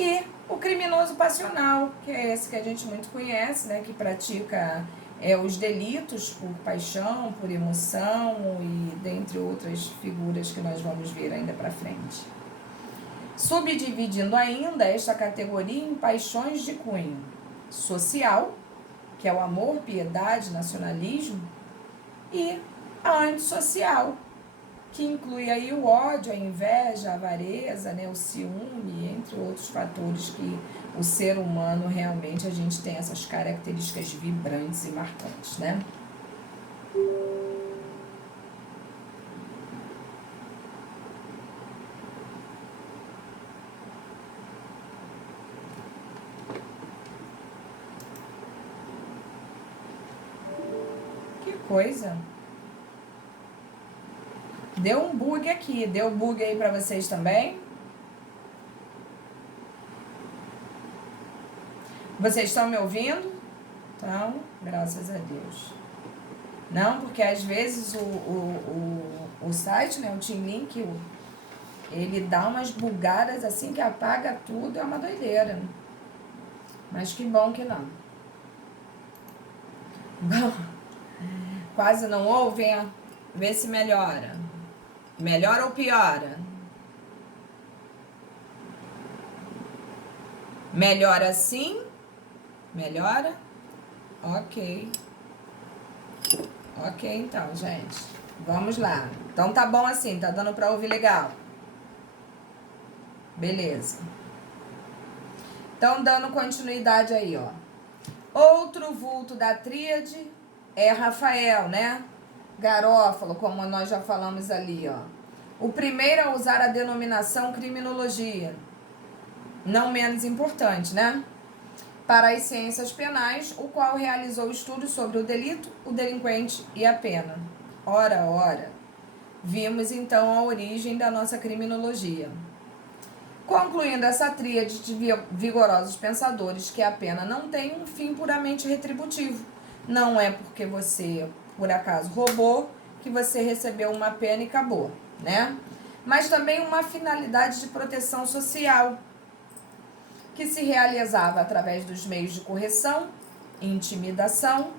E o criminoso passional, que é esse que a gente muito conhece, né, que pratica os delitos por paixão, por emoção e dentre outras figuras que nós vamos ver ainda para frente. Subdividindo ainda esta categoria em paixões de cunho social, que é o amor, piedade, nacionalismo, e a antissocial, que inclui aí o ódio, a inveja, a avareza, né, o ciúme, entre outros fatores que o ser humano realmente a gente tem essas características vibrantes e marcantes, né? Que coisa! Deu um bug aqui, deu bug aí pra vocês também? Vocês estão me ouvindo? Então, graças a Deus. Não, porque às vezes o site, né, o Team Link, ele dá umas bugadas assim que apaga tudo, é uma doideira. Mas que bom que não. Bom, quase não ouvem, vê se melhora. Melhora ou piora? Melhora sim? Melhora? Ok. Ok, então, gente. Vamos lá. Então tá bom assim, tá dando pra ouvir legal. Beleza. Então, dando continuidade aí, ó. Outro vulto da tríade é Rafael, né? Garófalo, como nós já falamos ali, ó. O primeiro a usar a denominação criminologia, não menos importante, né? Para as ciências penais, o qual realizou estudos sobre o delito, o delinquente e a pena. Ora, vimos então a origem da nossa criminologia. Concluindo essa tríade de vigorosos pensadores que a pena não tem um fim puramente retributivo. Não é porque você, por acaso, roubou que você recebeu uma pena e acabou, né? Mas também uma finalidade de proteção social, que se realizava através dos meios de correção, intimidação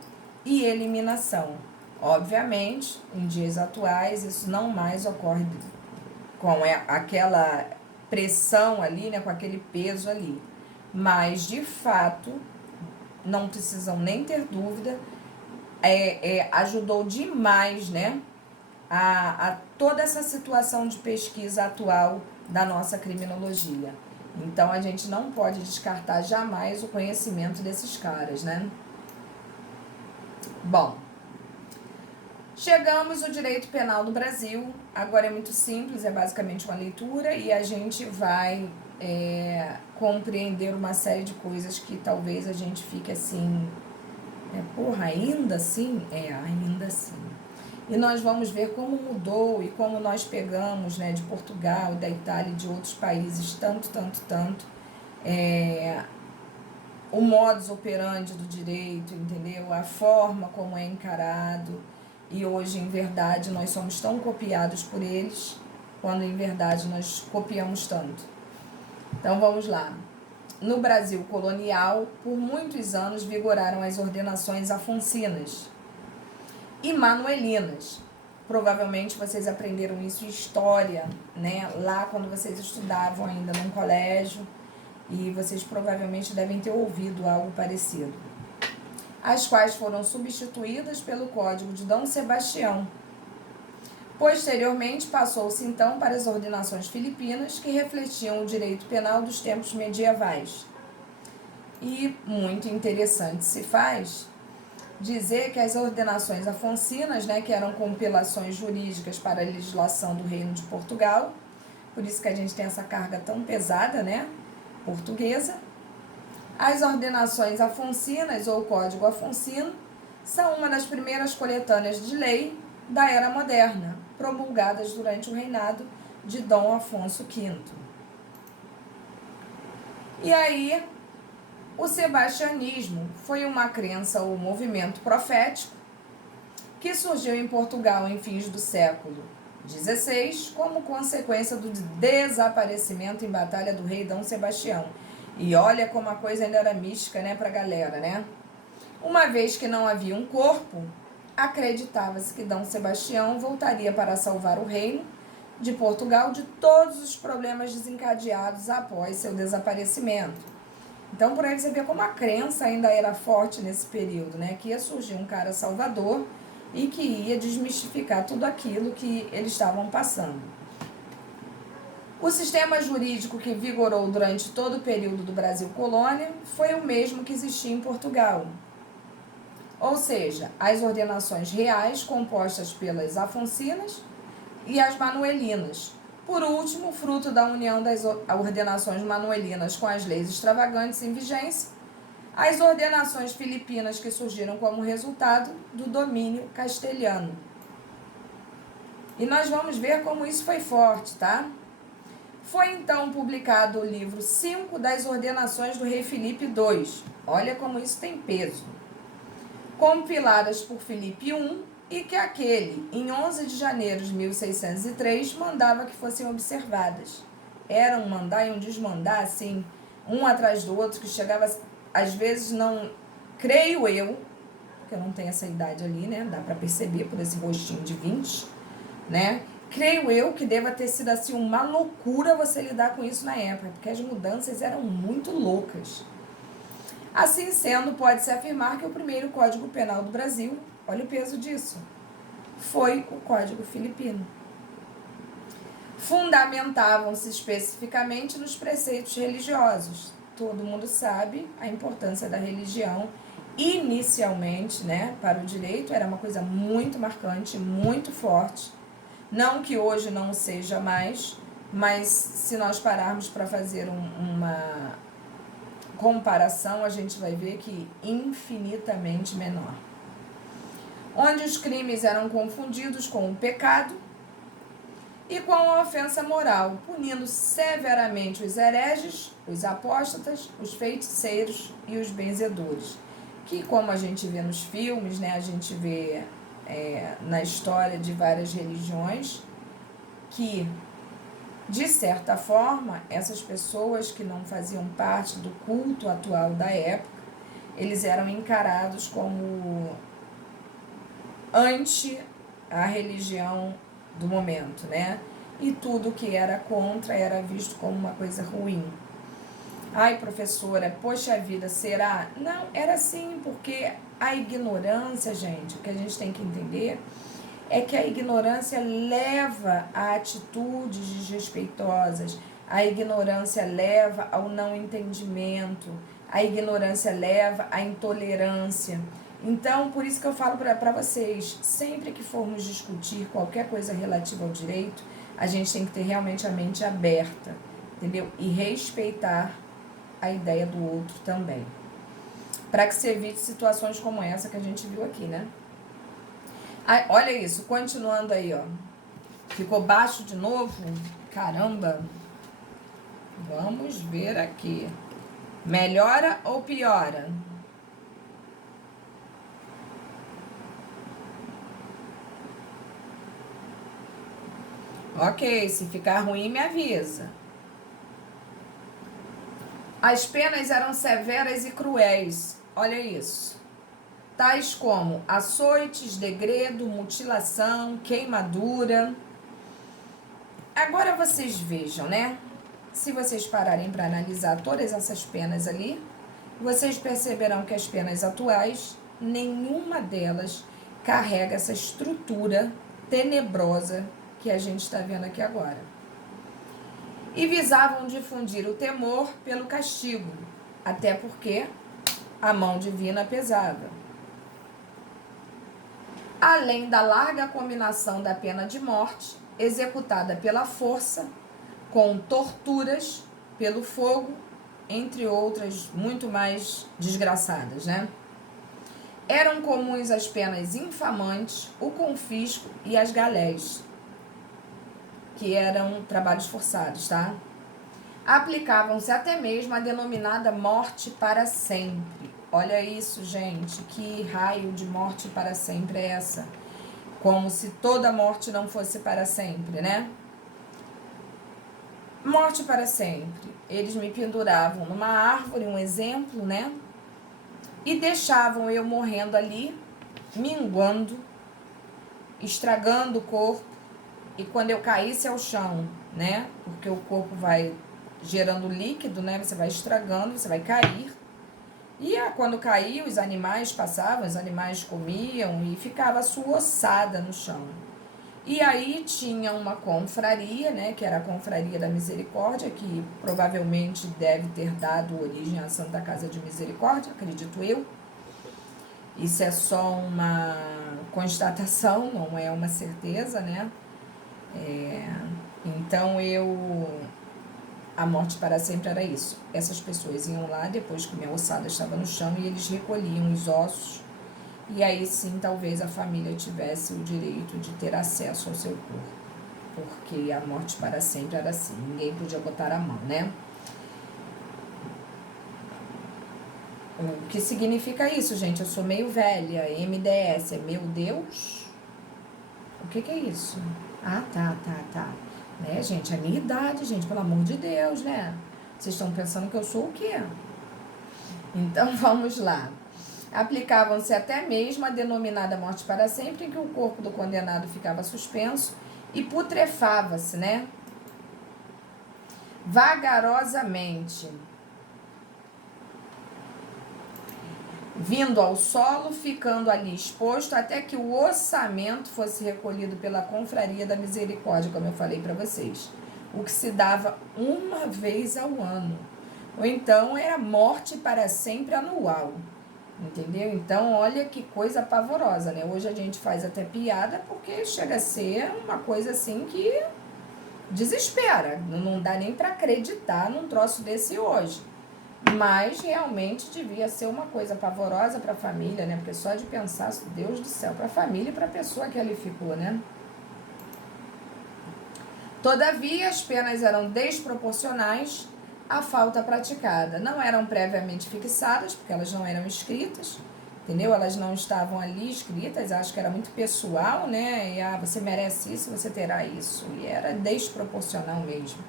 e eliminação. Obviamente, em dias atuais, isso não mais ocorre com aquela pressão ali, né, com aquele peso ali. Mas, de fato, não precisam nem ter dúvida, ajudou demais, né, a toda essa situação de pesquisa atual da nossa criminologia. Então, a gente não pode descartar jamais o conhecimento desses caras, né? Bom, chegamos ao direito penal do Brasil. Agora é muito simples, é basicamente uma leitura e a gente vai compreender uma série de coisas que talvez a gente fique assim, ainda assim? Ainda assim. E nós vamos ver como mudou e como nós pegamos, né, de Portugal, da Itália e de outros países, tanto, o modus operandi do direito, entendeu? A forma como é encarado. E hoje, em verdade, nós somos tão copiados por eles, quando em verdade nós copiamos tanto. Então vamos lá. No Brasil colonial, por muitos anos vigoraram as ordenações afoncinas e manuelinas. Provavelmente vocês aprenderam isso em história, né? Lá quando vocês estudavam ainda num colégio, e vocês provavelmente devem ter ouvido algo parecido. As quais foram substituídas pelo Código de D. Sebastião. Posteriormente, passou-se então para as ordenações filipinas, que refletiam o direito penal dos tempos medievais. E muito interessante se faz dizer que as ordenações afoncinas, né, que eram compilações jurídicas para a legislação do Reino de Portugal, por isso que a gente tem essa carga tão pesada, né, portuguesa. As ordenações afoncinas, ou Código Afoncino, são uma das primeiras coletâneas de lei da era moderna, promulgadas durante o reinado de Dom Afonso V. E aí, o sebastianismo foi uma crença ou movimento profético que surgiu em Portugal em fins do século XVI como consequência do desaparecimento em batalha do rei Dom Sebastião. E olha como a coisa ainda era mística, né, pra galera, né? Uma vez que não havia um corpo, acreditava-se que D. Sebastião voltaria para salvar o reino de Portugal de todos os problemas desencadeados após seu desaparecimento. Então, por aí você vê como a crença ainda era forte nesse período, né? Que ia surgir um cara salvador e que ia desmistificar tudo aquilo que eles estavam passando. O sistema jurídico que vigorou durante todo o período do Brasil colônia foi o mesmo que existia em Portugal. Ou seja, as ordenações reais compostas pelas afoncinas e as manuelinas. Por último, fruto da união das ordenações manuelinas com as leis extravagantes em vigência, as ordenações filipinas que surgiram como resultado do domínio castelhano. E nós vamos ver como isso foi forte, tá? Foi então publicado o livro 5 das ordenações do rei Filipe II. Olha como isso tem peso. Compiladas por Filipe I e que aquele, em 11 de janeiro de 1603, mandava que fossem observadas. Era um mandar e um desmandar, assim, um atrás do outro, que chegava, às vezes, não... Creio eu, porque eu não tenho essa idade ali, né? Dá pra perceber por esse rostinho de 20, né? Creio eu que deva ter sido, assim, uma loucura você lidar com isso na época, porque as mudanças eram muito loucas. Assim sendo, pode-se afirmar que o primeiro Código Penal do Brasil, olha o peso disso, foi o Código Filipino. Fundamentavam-se especificamente nos preceitos religiosos. Todo mundo sabe a importância da religião. Inicialmente, né, para o direito, era uma coisa muito marcante, muito forte. Não que hoje não seja mais, mas se nós pararmos para fazer uma comparação, a gente vai ver que infinitamente menor. Onde os crimes eram confundidos com o pecado e com a ofensa moral, punindo severamente os hereges, os apóstatas, os feiticeiros e os benzedores. Que, como a gente vê nos filmes, né, a gente vê na história de várias religiões, que, de certa forma, essas pessoas que não faziam parte do culto atual da época, eles eram encarados como anti a religião do momento, né? E tudo que era contra era visto como uma coisa ruim. Ai, professora, poxa vida, será? Não, era assim, porque a ignorância, gente, o que a gente tem que entender é que a ignorância leva a atitudes desrespeitosas, a ignorância leva ao não entendimento, a ignorância leva à intolerância. Então, por isso que eu falo para vocês, sempre que formos discutir qualquer coisa relativa ao direito, a gente tem que ter realmente a mente aberta, entendeu? E respeitar a ideia do outro também. Para que se evite situações como essa que a gente viu aqui, né? Ai, olha isso, continuando aí, ó. Ficou baixo de novo? Caramba! Vamos ver aqui. Melhora ou piora? Ok, se ficar ruim, me avisa. As penas eram severas e cruéis. Olha isso. Tais como açoites, degredo, mutilação, queimadura. Agora vocês vejam, né? Se vocês pararem para analisar todas essas penas ali, vocês perceberão que as penas atuais, nenhuma delas carrega essa estrutura tenebrosa que a gente está vendo aqui agora. E visavam difundir o temor pelo castigo, até porque a mão divina pesava. Além da larga combinação da pena de morte, executada pela força, com torturas, pelo fogo, entre outras muito mais desgraçadas, né? Eram comuns as penas infamantes, o confisco e as galés, que eram trabalhos forçados, tá? Aplicavam-se até mesmo a denominada morte para sempre. Olha isso, gente, que raio de morte para sempre é essa? Como se toda morte não fosse para sempre, né? Morte para sempre. Eles me penduravam numa árvore, um exemplo, né? E deixavam eu morrendo ali, minguando, estragando o corpo. E quando eu caísse ao chão, né? Porque o corpo vai gerando líquido, né? Você vai estragando, você vai cair. E quando caía, os animais passavam, os animais comiam e ficava a sua ossada no chão. E aí tinha uma confraria, né, que era a Confraria da Misericórdia, que provavelmente deve ter dado origem à Santa Casa de Misericórdia, acredito eu. Isso é só uma constatação, não é uma certeza, né? Então a morte para sempre era isso. Essas pessoas iam lá depois que minha ossada estava no chão e eles recolhiam os ossos. E aí sim, talvez a família tivesse o direito de ter acesso ao seu corpo. Porque a morte para sempre era assim, ninguém podia botar a mão, né? O que significa isso, gente? Eu sou meio velha, MDS, é meu Deus? O que é isso? Ah, tá. Né, gente? É a minha idade, gente, pelo amor de Deus, né? Vocês estão pensando que eu sou o quê? Então, vamos lá. Aplicavam-se até mesmo a denominada morte para sempre, em que o corpo do condenado ficava suspenso e putrefava-se, né? Vagarosamente, vindo ao solo, ficando ali exposto até que o ossamento fosse recolhido pela Confraria da Misericórdia, como eu falei para vocês, o que se dava uma vez ao ano. Ou então era morte para sempre anual. Entendeu? Então, olha que coisa pavorosa, né? Hoje a gente faz até piada porque chega a ser uma coisa assim que desespera. Não dá nem para acreditar num troço desse hoje. Mas realmente devia ser uma coisa pavorosa para a família, né? Porque só de pensar, Deus do céu, para a família e para a pessoa que ali ficou, né? Todavia, as penas eram desproporcionais à falta praticada. Não eram previamente fixadas, porque elas não eram escritas, entendeu? Elas não estavam ali escritas, acho que era muito pessoal, né? E você merece isso, você terá isso. E era desproporcional mesmo.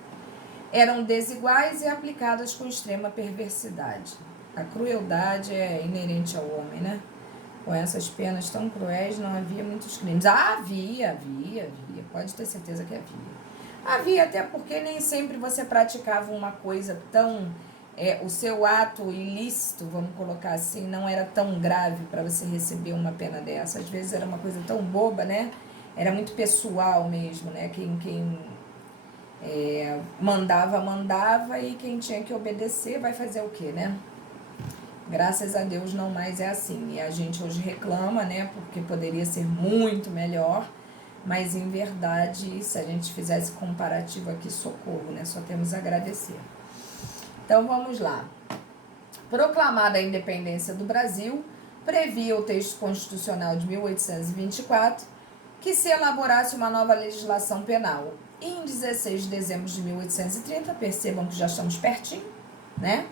Eram desiguais e aplicadas com extrema perversidade. A crueldade é inerente ao homem, né? Com essas penas tão cruéis não havia muitos crimes. Havia. Pode ter certeza que havia. Havia, até porque nem sempre você praticava uma coisa tão... o seu ato ilícito, vamos colocar assim, não era tão grave para você receber uma pena dessa. Às vezes era uma coisa tão boba, né? Era muito pessoal mesmo, né? Quem mandava e quem tinha que obedecer vai fazer o quê, né? Graças a Deus não mais é assim. E a gente hoje reclama, né? Porque poderia ser muito melhor. Mas, em verdade, se a gente fizesse comparativo aqui, socorro, né? Só temos a agradecer. Então, vamos lá. Proclamada a independência do Brasil, previa o texto constitucional de 1824 que se elaborasse uma nova legislação penal. E em 16 de dezembro de 1830, percebam que já estamos pertinho, né?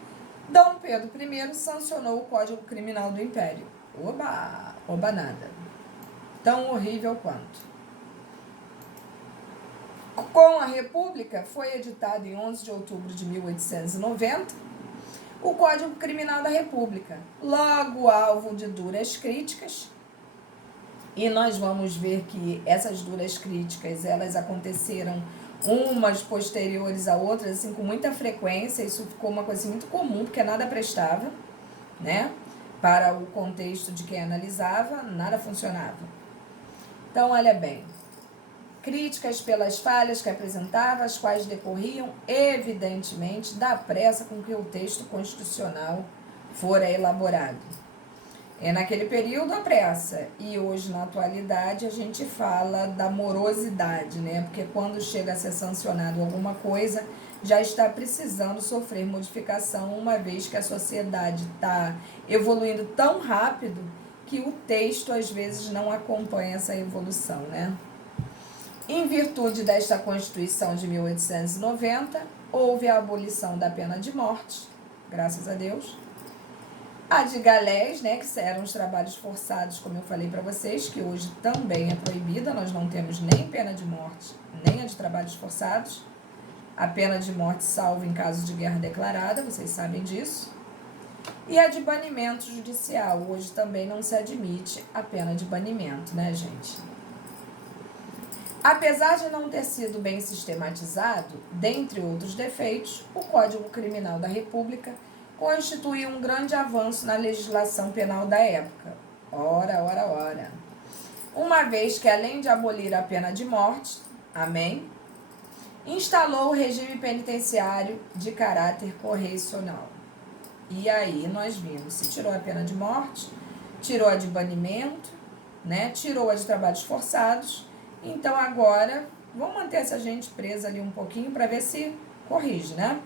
Dom Pedro I sancionou o Código Criminal do Império. Oba nada. Tão horrível quanto. Com a República, foi editado em 11 de outubro de 1890 o Código Criminal da República, logo alvo de duras críticas. E nós vamos ver que essas duras críticas, elas aconteceram umas posteriores a outras, assim, com muita frequência. Isso ficou uma coisa muito comum, porque nada prestava, né? Para o contexto de quem analisava, nada funcionava. Então, olha bem. Críticas pelas falhas que apresentava, as quais decorriam, evidentemente, da pressa com que o texto constitucional fora elaborado. Naquele período, a pressa. E hoje, na atualidade, a gente fala da morosidade, né? Porque quando chega a ser sancionado alguma coisa, já está precisando sofrer modificação, uma vez que a sociedade está evoluindo tão rápido que o texto, às vezes, não acompanha essa evolução, né? Em virtude desta Constituição de 1890, houve a abolição da pena de morte, graças a Deus. A de galés, né, que eram os trabalhos forçados, como eu falei para vocês, que hoje também é proibida, nós não temos nem pena de morte, nem a de trabalhos forçados. a pena de morte salvo em caso de guerra declarada, vocês sabem disso. E a de banimento judicial. Hoje também não se admite a pena de banimento, né, gente? Apesar de não ter sido bem sistematizado, dentre outros defeitos, o Código Criminal da República constitui um grande avanço na legislação penal da época. Ora. Uma vez que, além de abolir a pena de morte, amém, instalou o regime penitenciário de caráter correcional. E aí nós vimos, se tirou a pena de morte, tirou a de banimento, né? Tirou a de trabalhos forçados. Então agora, vamos manter essa gente presa ali um pouquinho para ver se corrige, né?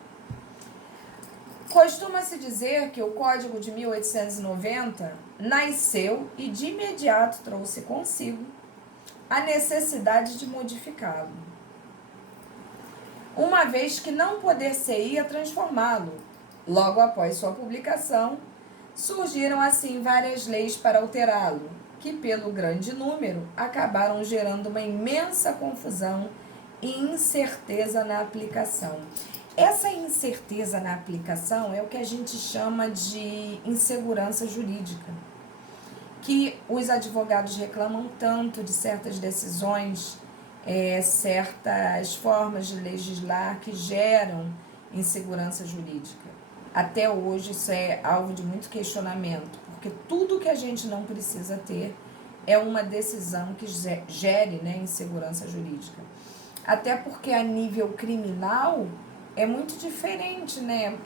Costuma-se dizer que o Código de 1890 nasceu e de imediato trouxe consigo a necessidade de modificá-lo, uma vez que não poder-se-ia transformá-lo. Logo após sua publicação, surgiram assim várias leis para alterá-lo, que pelo grande número acabaram gerando uma imensa confusão e incerteza na aplicação. Essa incerteza na aplicação é o que a gente chama de insegurança jurídica, que os advogados reclamam tanto de certas decisões, certas formas de legislar que geram insegurança jurídica. Até hoje isso é alvo de muito questionamento, porque tudo que a gente não precisa ter é uma decisão que gere, né, insegurança jurídica. Até porque a nível criminal é muito diferente, né,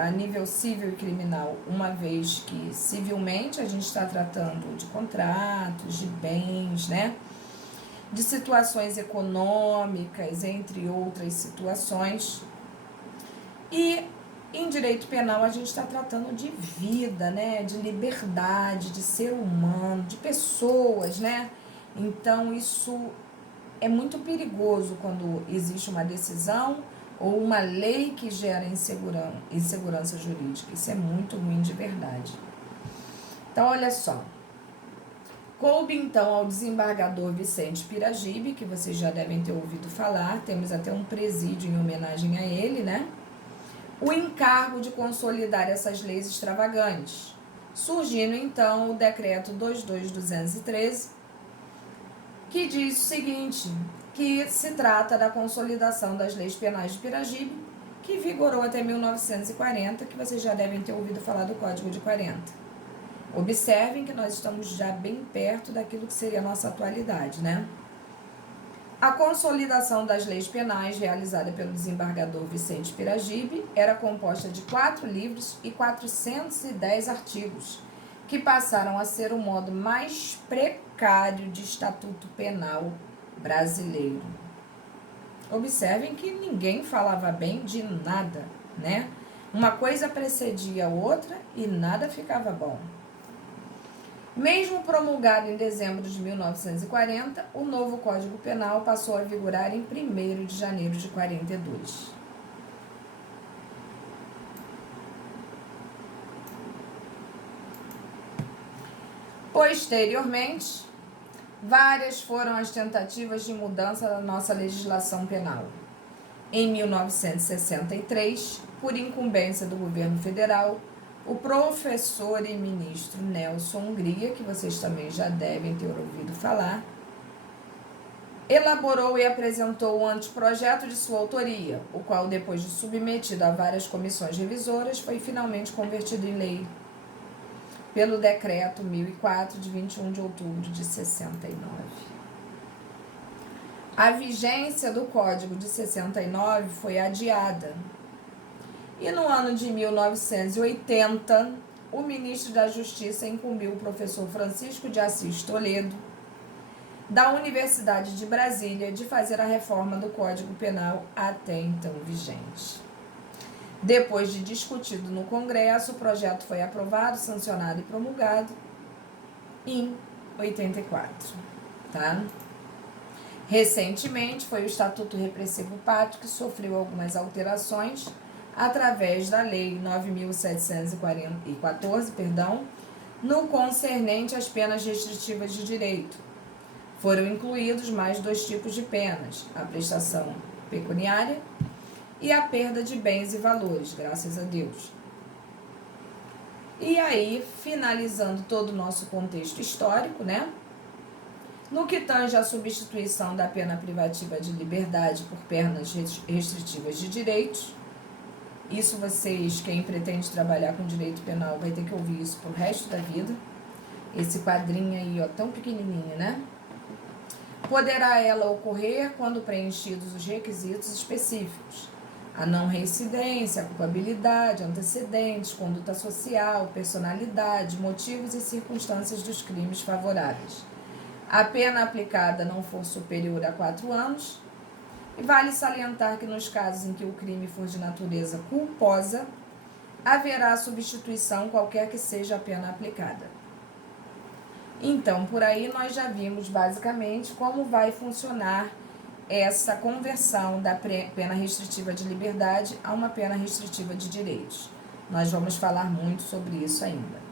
a nível civil e criminal, uma vez que civilmente a gente está tratando de contratos, de bens, né, de situações econômicas, entre outras situações. E em direito penal a gente está tratando de vida, né, de liberdade, de ser humano, de pessoas, né? Então isso é muito perigoso quando existe uma decisão ou uma lei que gera insegurança jurídica. Isso é muito ruim de verdade. Então, olha só. Coube, então, ao desembargador Vicente Piragibe, que vocês já devem ter ouvido falar, temos até um presídio em homenagem a ele, né? O encargo de consolidar essas leis extravagantes, surgindo, então, o Decreto 22.213, que diz o seguinte, que se trata da consolidação das leis penais de Piragibe, que vigorou até 1940, que vocês já devem ter ouvido falar do Código de 40. Observem que nós estamos já bem perto daquilo que seria a nossa atualidade, né? A consolidação das leis penais, realizada pelo desembargador Vicente Piragibe, era composta de 4 livros e 410 artigos, que passaram a ser o modo mais precário de estatuto penal brasileiro. Observem que ninguém falava bem de nada, né? Uma coisa precedia a outra e nada ficava bom. Mesmo promulgado em dezembro de 1940, o novo Código Penal passou a vigorar em 1º de janeiro de 42. Posteriormente, várias foram as tentativas de mudança da nossa legislação penal. Em 1963, por incumbência do governo federal, o professor e ministro Nelson Hungria, que vocês também já devem ter ouvido falar, elaborou e apresentou o anteprojeto de sua autoria, o qual, depois de submetido a várias comissões revisoras, foi finalmente convertido em lei pelo Decreto 1004, de 21 de outubro de 69. A vigência do Código de 69 foi adiada. E no ano de 1980, o ministro da Justiça incumbiu o professor Francisco de Assis Toledo, da Universidade de Brasília, de fazer a reforma do Código Penal até então vigente. Depois de discutido no Congresso, o projeto foi aprovado, sancionado e promulgado em 84, tá? Recentemente, foi o Estatuto Repressivo Pátrio que sofreu algumas alterações através da Lei 9.714, no concernente às penas restritivas de direito. Foram incluídos mais 2 tipos de penas, a prestação pecuniária e a perda de bens e valores, graças a Deus. E aí, finalizando todo o nosso contexto histórico, né? No que tange à substituição da pena privativa de liberdade por penas restritivas de direitos, isso vocês, quem pretende trabalhar com direito penal, vai ter que ouvir isso pro resto da vida. Esse quadrinho aí, ó, tão pequenininho, né? Poderá ela ocorrer quando preenchidos os requisitos específicos: a não reincidência, a culpabilidade, antecedentes, conduta social, personalidade, motivos e circunstâncias dos crimes favoráveis. A pena aplicada não for superior a 4 anos, e vale salientar que nos casos em que o crime for de natureza culposa, haverá substituição qualquer que seja a pena aplicada. Então, por aí nós já vimos basicamente como vai funcionar essa conversão da pena restritiva de liberdade a uma pena restritiva de direitos. Nós vamos falar muito sobre isso ainda.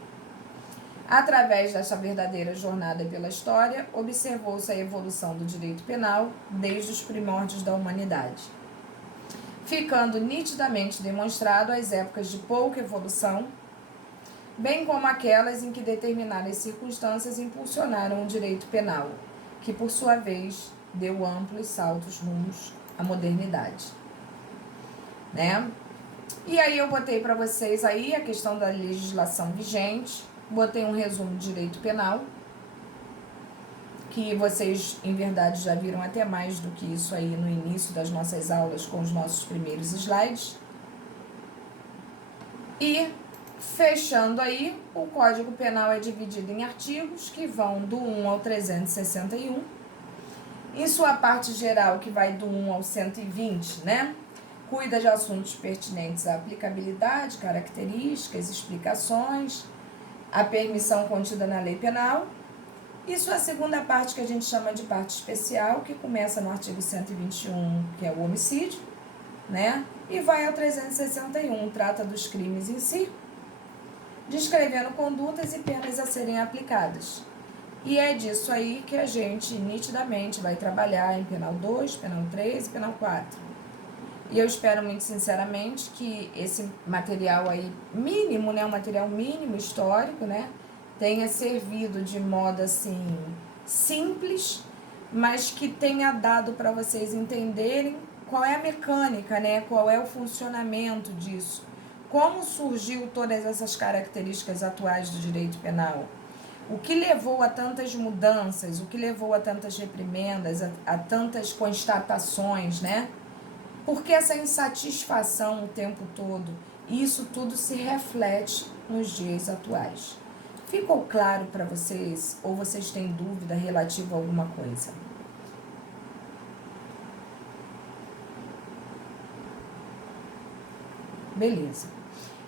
Através dessa verdadeira jornada pela história, observou-se a evolução do direito penal desde os primórdios da humanidade, ficando nitidamente demonstrado as épocas de pouca evolução, bem como aquelas em que determinadas circunstâncias impulsionaram o direito penal, que por sua vez deu amplos saltos rumos à modernidade, né? E aí eu botei para vocês aí a questão da legislação vigente, botei um resumo de direito penal, que vocês, em verdade, já viram até mais do que isso aí no início das nossas aulas com os nossos primeiros slides. E, fechando aí, o Código Penal é dividido em artigos que vão do 1 ao 361. Em sua parte geral, que vai do 1 ao 120, né? Cuida de assuntos pertinentes à aplicabilidade, características, explicações, a permissão contida na lei penal. E sua segunda parte, que a gente chama de parte especial, que começa no artigo 121, que é o homicídio, né? E vai ao 361, trata dos crimes em si, descrevendo condutas e penas a serem aplicadas. E é disso aí que a gente nitidamente vai trabalhar em penal 2, penal 3 e penal 4. E eu espero muito sinceramente que esse material aí mínimo, né, um material mínimo histórico, né, tenha servido de modo assim simples, mas que tenha dado para vocês entenderem qual é a mecânica, né, qual é o funcionamento disso, como surgiu todas essas características atuais do direito penal, o que levou a tantas mudanças, o que levou a tantas reprimendas, a tantas constatações, né? Porque essa insatisfação o tempo todo, isso tudo se reflete nos dias atuais. Ficou claro para vocês ou vocês têm dúvida relativa a alguma coisa? Beleza.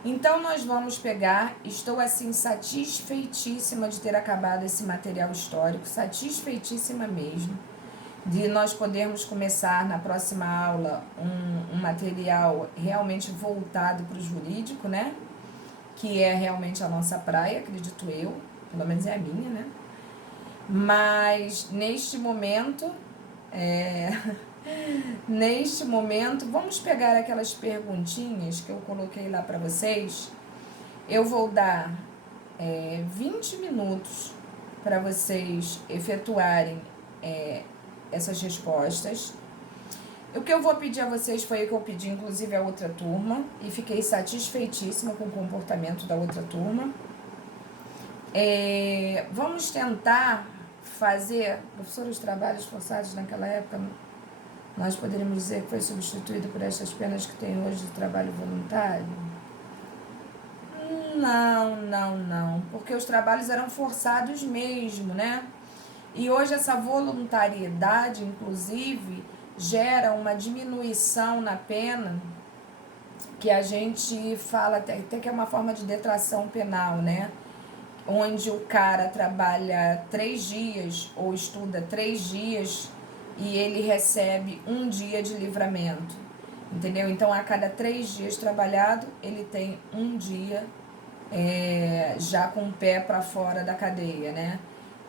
Então nós vamos pegar, estou assim satisfeitíssima de ter acabado esse material histórico, satisfeitíssima mesmo, de nós podermos começar na próxima aula um material realmente voltado para o jurídico, né? Que é realmente a nossa praia, acredito eu, pelo menos é a minha, né? Mas neste momento, vamos pegar aquelas perguntinhas que eu coloquei lá para vocês. Eu vou dar 20 minutos para vocês efetuarem essas respostas. O que eu vou pedir a vocês foi o que eu pedi inclusive a outra turma e fiquei satisfeitíssima com o comportamento da outra turma. Vamos tentar fazer, professor, os trabalhos forçados naquela época, nós poderíamos dizer que foi substituído por essas penas que tem hoje de trabalho voluntário? Não, porque os trabalhos eram forçados mesmo, né? E hoje essa voluntariedade, inclusive, gera uma diminuição na pena, que a gente fala até que é uma forma de detração penal, né? Onde o cara trabalha 3 dias ou estuda 3 dias e ele recebe 1 dia de livramento, entendeu? Então, a cada 3 dias trabalhado, ele tem 1 dia já com o pé para fora da cadeia, né?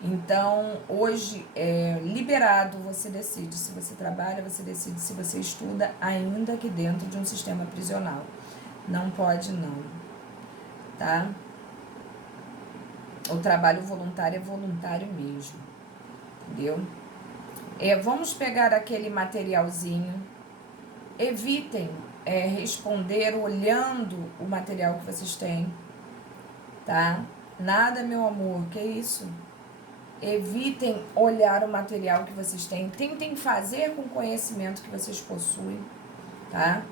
Então, hoje é liberado, você decide se você trabalha, você decide se você estuda, ainda que dentro de um sistema prisional. Não pode não, tá? O trabalho voluntário é voluntário mesmo, entendeu? Vamos pegar aquele materialzinho, evitem responder olhando o material que vocês têm, tá? Nada, meu amor, que isso? Evitem olhar o material que vocês têm. Tentem fazer com o conhecimento que vocês possuem, tá?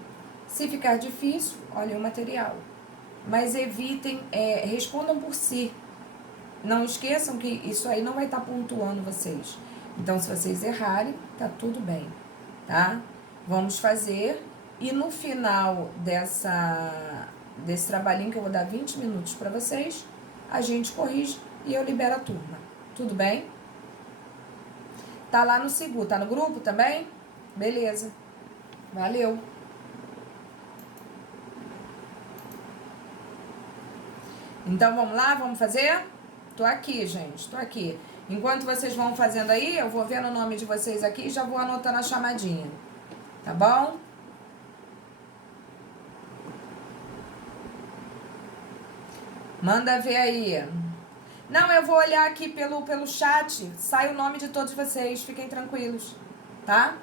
Se ficar difícil, olhem o material. Mas evitem, respondam por si. Não esqueçam que isso aí não vai estar pontuando vocês. Então, se vocês errarem, tá tudo bem, tá? Vamos fazer. E no final desse trabalhinho, que eu vou dar 20 minutos para vocês, a gente corrige e eu libero a turma. Tudo bem? Tá lá no Sigu, tá no grupo também? Beleza. Valeu. Então vamos lá, vamos fazer? Tô aqui, gente, tô aqui. Enquanto vocês vão fazendo aí, eu vou vendo o nome de vocês aqui e já vou anotando a chamadinha. Tá bom? Manda ver aí. Não, eu vou olhar aqui pelo chat. Sai o nome de todos vocês. Fiquem tranquilos. Tá?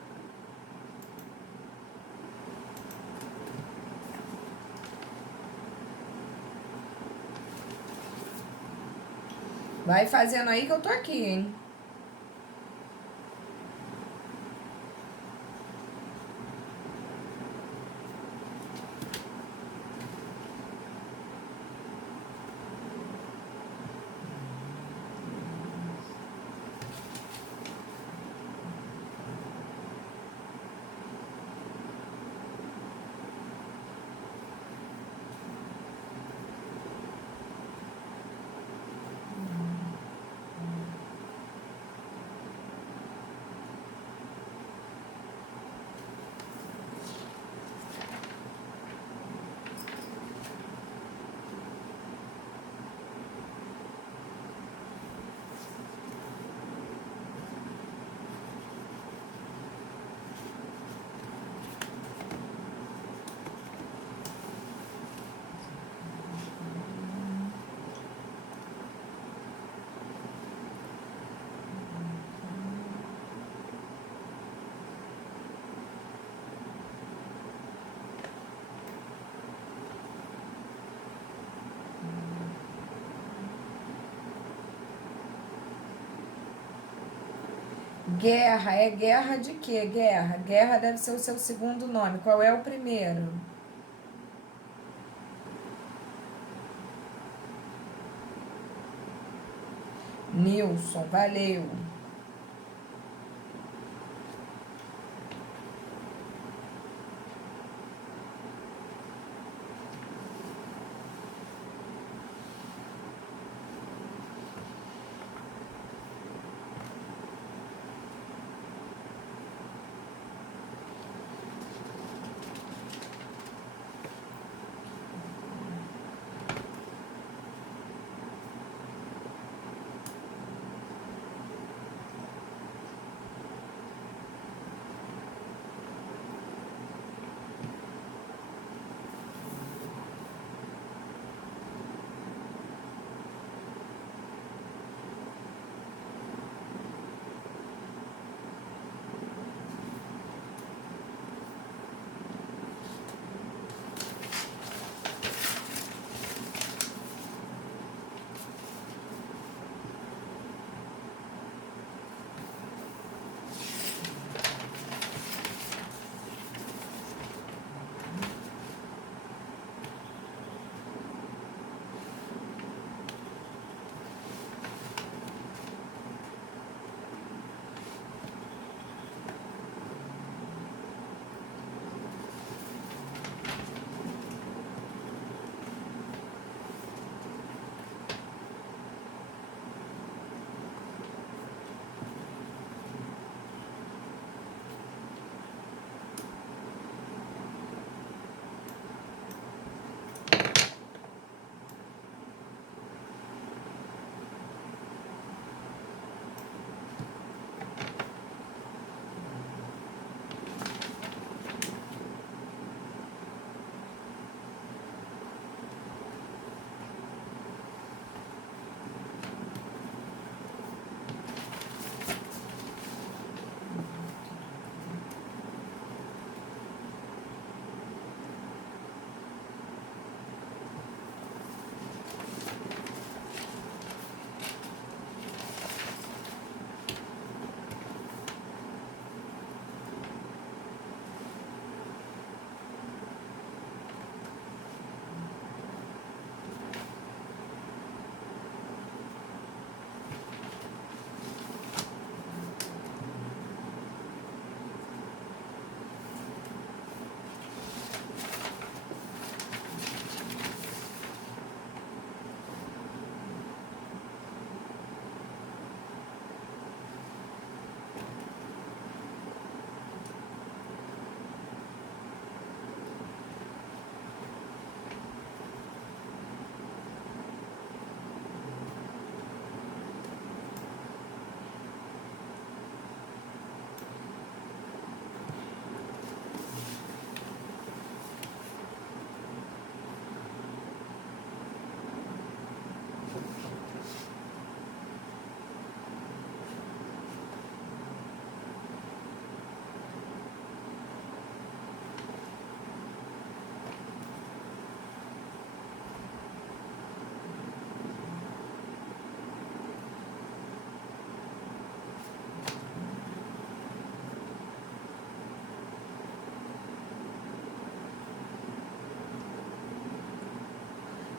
Vai fazendo aí que eu tô aqui, hein? Guerra, é guerra de quê? Guerra. Guerra deve ser o seu segundo nome. Qual é o primeiro? Nilson, valeu.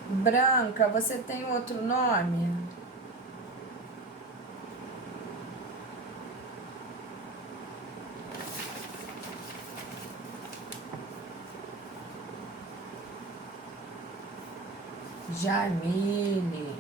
Branca, você tem outro nome? Jamile.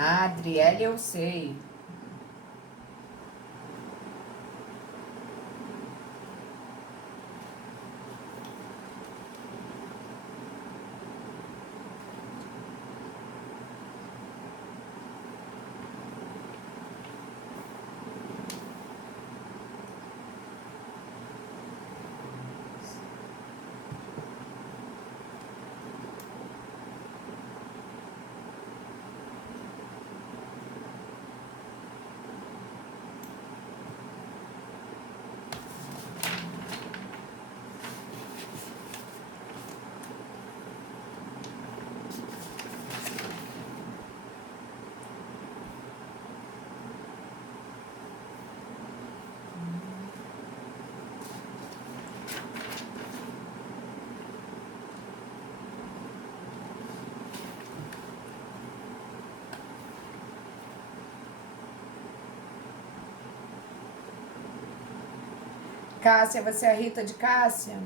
Ah, Adriele, eu sei. Cássia, você é a Rita de Cássia?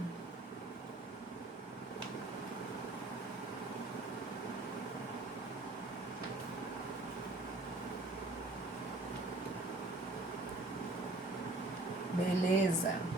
Beleza.